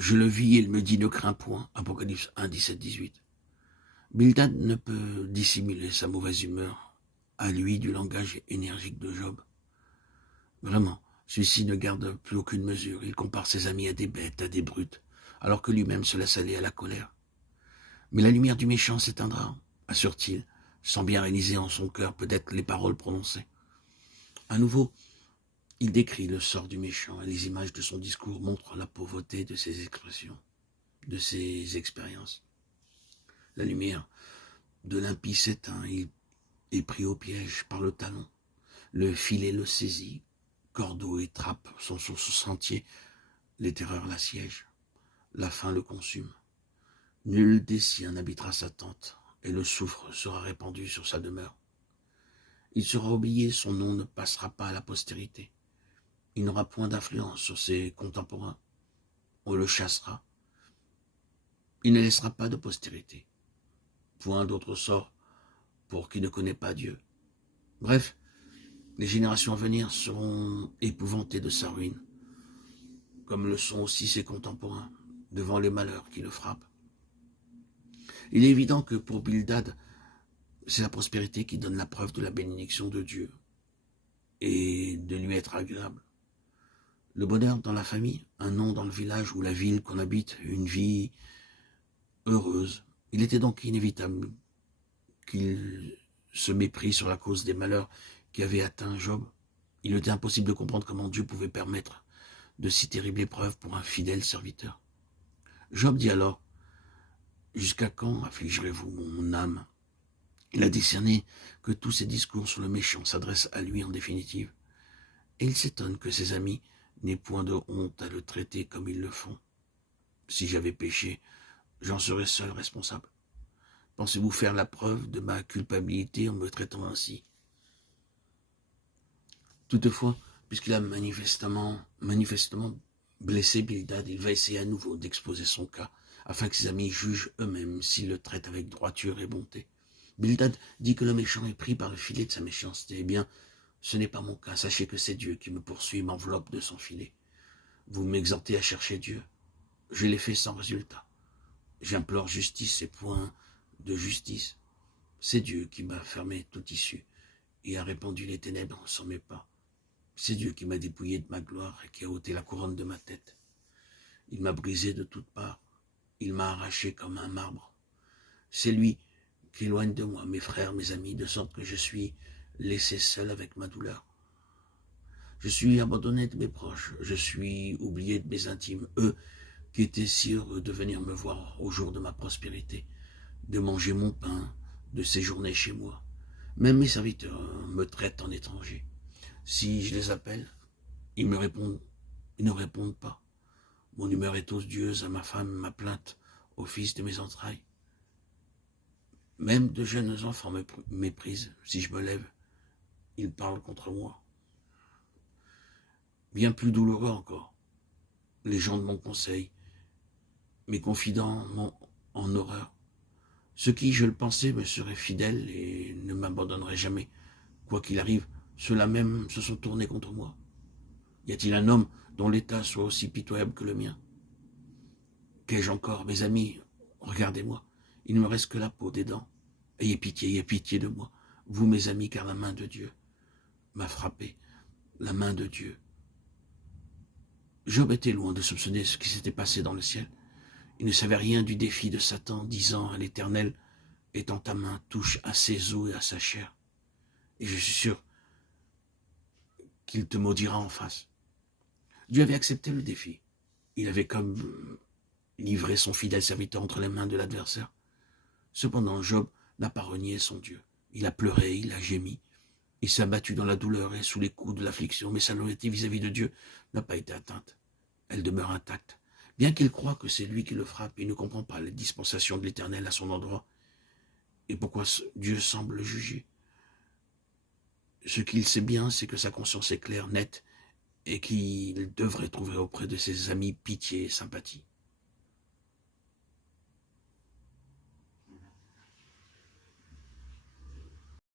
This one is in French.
Je le vis et il me dit ne crains point. Apocalypse 1, 17, 18. Bildad ne peut dissimuler sa mauvaise humeur à lui du langage énergique de Job. Vraiment, celui-ci ne garde plus aucune mesure. Il compare ses amis à des bêtes, à des brutes, alors que lui-même se laisse aller à la colère. Mais la lumière du méchant s'éteindra, assure-t-il, sans bien réaliser en son cœur peut-être les paroles prononcées. À nouveau, il décrit le sort du méchant et les images de son discours montrent la pauvreté de ses expressions, de ses expériences. La lumière de l'impie s'éteint, il est pris au piège par le talon. Le filet le saisit, cordeau et trappe sont sur ce sentier, les terreurs l'assiègent, la faim le consume. Nul des siens n'habitera sa tente, et le soufre sera répandu sur sa demeure. Il sera oublié, son nom ne passera pas à la postérité. Il n'aura point d'influence sur ses contemporains. On le chassera. Il ne laissera pas de postérité. Point d'autre sort pour qui ne connaît pas Dieu. Bref, les générations à venir seront épouvantées de sa ruine, comme le sont aussi ses contemporains, devant les malheurs qui le frappent. Il est évident que pour Bildad, c'est la prospérité qui donne la preuve de la bénédiction de Dieu et de lui être agréable. Le bonheur dans la famille, un nom dans le village ou la ville qu'on habite, une vie heureuse. Il était donc inévitable qu'il se méprise sur la cause des malheurs qui avaient atteint Job. Il était impossible de comprendre comment Dieu pouvait permettre de si terribles épreuves pour un fidèle serviteur. Job dit alors, « Jusqu'à quand affligerez-vous mon âme ?» Il a discerné que tous ses discours sur le méchant s'adressent à lui en définitive. Et il s'étonne que ses amis n'aient point de honte à le traiter comme ils le font. Si j'avais péché, j'en serais seul responsable. Pensez-vous faire la preuve de ma culpabilité en me traitant ainsi? Toutefois, puisqu'il a manifestement blessé Bildad, il va essayer à nouveau d'exposer son cas, afin que ses amis jugent eux-mêmes s'ils le traitent avec droiture et bonté. Bildad dit que le méchant est pris par le filet de sa méchanceté. Eh bien, ce n'est pas mon cas. Sachez que c'est Dieu qui me poursuit et m'enveloppe de son filet. Vous m'exhortez à chercher Dieu. Je l'ai fait sans résultat. J'implore justice et point de justice. C'est Dieu qui m'a fermé toute issue et a répandu les ténèbres sur mes pas. C'est Dieu qui m'a dépouillé de ma gloire et qui a ôté la couronne de ma tête. Il m'a brisé de toutes parts. Il m'a arraché comme un marbre. C'est lui qui éloigne de moi mes frères, mes amis, de sorte que je suis laissé seul avec ma douleur. Je suis abandonné de mes proches, je suis oublié de mes intimes, eux qui étaient si heureux de venir me voir au jour de ma prospérité, de manger mon pain, de séjourner chez moi. Même mes serviteurs me traitent en étranger. Si je les appelle, ils ne répondent pas. Mon humeur est odieuse à ma femme, ma plainte au fils de mes entrailles. Même de jeunes enfants me méprisent. Si je me lève, ils parlent contre moi. Bien plus douloureux encore, les gens de mon conseil, mes confidents m'ont en horreur. Ceux qui, je le pensais, me seraient fidèles et ne m'abandonneraient jamais. Quoi qu'il arrive, ceux-là même se sont tournés contre moi. Y a-t-il un homme dont l'état soit aussi pitoyable que le mien? Qu'ai-je encore, mes amis? Regardez-moi, il ne me reste que la peau des dents. Ayez pitié de moi, vous mes amis, car la main de Dieu m'a frappé, la main de Dieu. Job était loin de soupçonner ce qui s'était passé dans le ciel. Il ne savait rien du défi de Satan, disant à l'Éternel, « Étends ta main, touche à ses os et à sa chair. » Et je suis sûr qu'il te maudira en face. Dieu avait accepté le défi. Il avait comme livré son fidèle serviteur entre les mains de l'adversaire. Cependant, Job n'a pas renié son Dieu. Il a pleuré, il a gémi. Il s'est abattu dans la douleur et sous les coups de l'affliction, mais sa loyauté vis-à-vis de Dieu n'a pas été atteinte. Elle demeure intacte. Bien qu'il croie que c'est lui qui le frappe, il ne comprend pas les dispensations de l'Éternel à son endroit et pourquoi Dieu semble le juger. Ce qu'il sait bien, c'est que sa conscience est claire, nette, et qu'il devrait trouver auprès de ses amis pitié et sympathie.